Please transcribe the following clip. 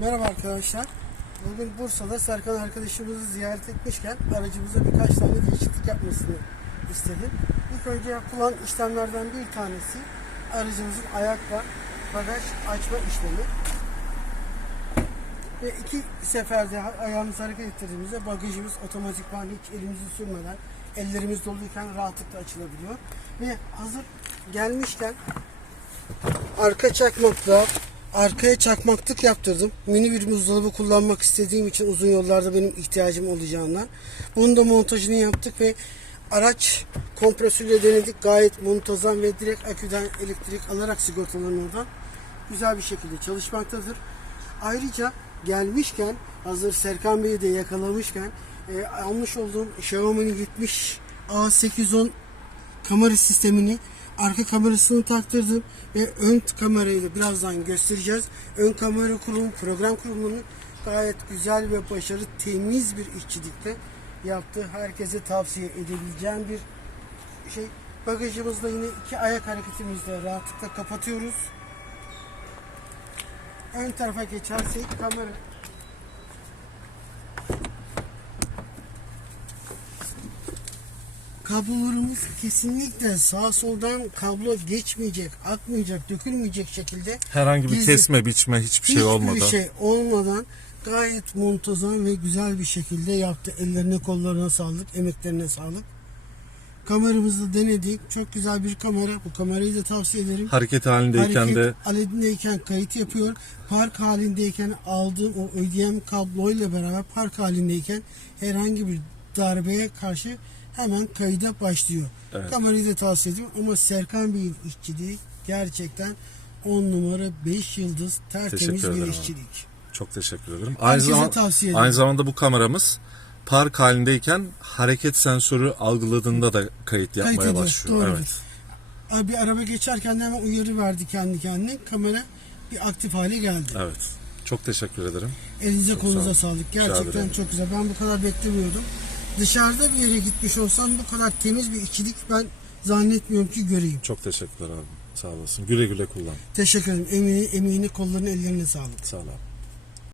Merhaba arkadaşlar. Bugün Bursa'da Serkan arkadaşımızı ziyaret etmişken aracımıza birkaç tane değişiklik yapmasını istedim. İlk önce yapılan işlemlerden bir tanesi aracımızın ayakla bagaj açma işlemi. Ve iki seferde ayağımızı hareket ettirdiğimizde bagajımız otomatikman hiç elimizi sürmeden ellerimiz doluyken rahatlıkla açılabiliyor. Ve hazır gelmişken arka çakmakla arkaya çakmaklık yaptırdım. Mini bir buzdolabı kullanmak istediğim için uzun yollarda benim ihtiyacım olacağından. Bunun da montajını yaptık ve araç kompresörüyle denedik. Gayet muntazam ve direkt aküden elektrik alarak sigortalanıyordan güzel bir şekilde çalışmaktadır. Ayrıca gelmişken hazır Serkan Bey'i de yakalamışken e, almış olduğum Xiaomi'nin 70 A810 kamera sistemini arka kamerasını taktırdım ve ön kamerayı da birazdan göstereceğiz. Ön kamera kurumu, program kurumunun gayet güzel ve başarılı, temiz bir işçilikle yaptığı herkese tavsiye edebileceğim bir şey. Bagajımızda yine iki ayak hareketimizle rahatlıkla kapatıyoruz. Ön tarafa geçersek kamera kablolarımız kesinlikle sağ soldan kablo geçmeyecek, akmayacak, dökülmeyecek şekilde Herhangi bir Gizli- kesme, biçme hiçbir şey hiçbir olmadan. şey olmadan gayet muntazam ve güzel bir şekilde yaptı. Ellerine kollarına sağlık, emeklerine sağlık. Kameramızı denedik. Çok güzel bir kamera. Bu kamerayı da tavsiye ederim. Hareket halindeyken Hareket de halindeyken kayıt yapıyor. Park halindeyken aldığım o ödeyem kabloyla beraber park halindeyken herhangi bir darbeye karşı hemen kayıda başlıyor. Evet. Kamerayı da tavsiye ediyorum ama Serkan Bey'in işçiliği gerçekten 10 numara 5 yıldız tertemiz bir abi. işçilik. çok teşekkür ederim. Aynı zamanda, tavsiye ederim. aynı zamanda bu kameramız park halindeyken hareket sensörü algıladığında da kayıt yapmaya ediyor, başlıyor. doğrudur. Evet. Abi Bir araba geçerken de hemen uyarı verdi kendi kendine. Kamera bir aktif hale geldi. Evet. Çok teşekkür ederim. Elinize Çok kolunuza sağ sağlık. Gerçekten çok güzel. Ben bu kadar beklemiyordum. Dışarıda bir yere gitmiş olsam bu kadar temiz bir işçilik ben zannetmiyorum ki göreyim. Çok teşekkürler abi. Sağ olasın. Güle güle kullan. Teşekkür ederim. Emeğini, emeğini kollarını, ellerine sağlık. Sağ ol abi.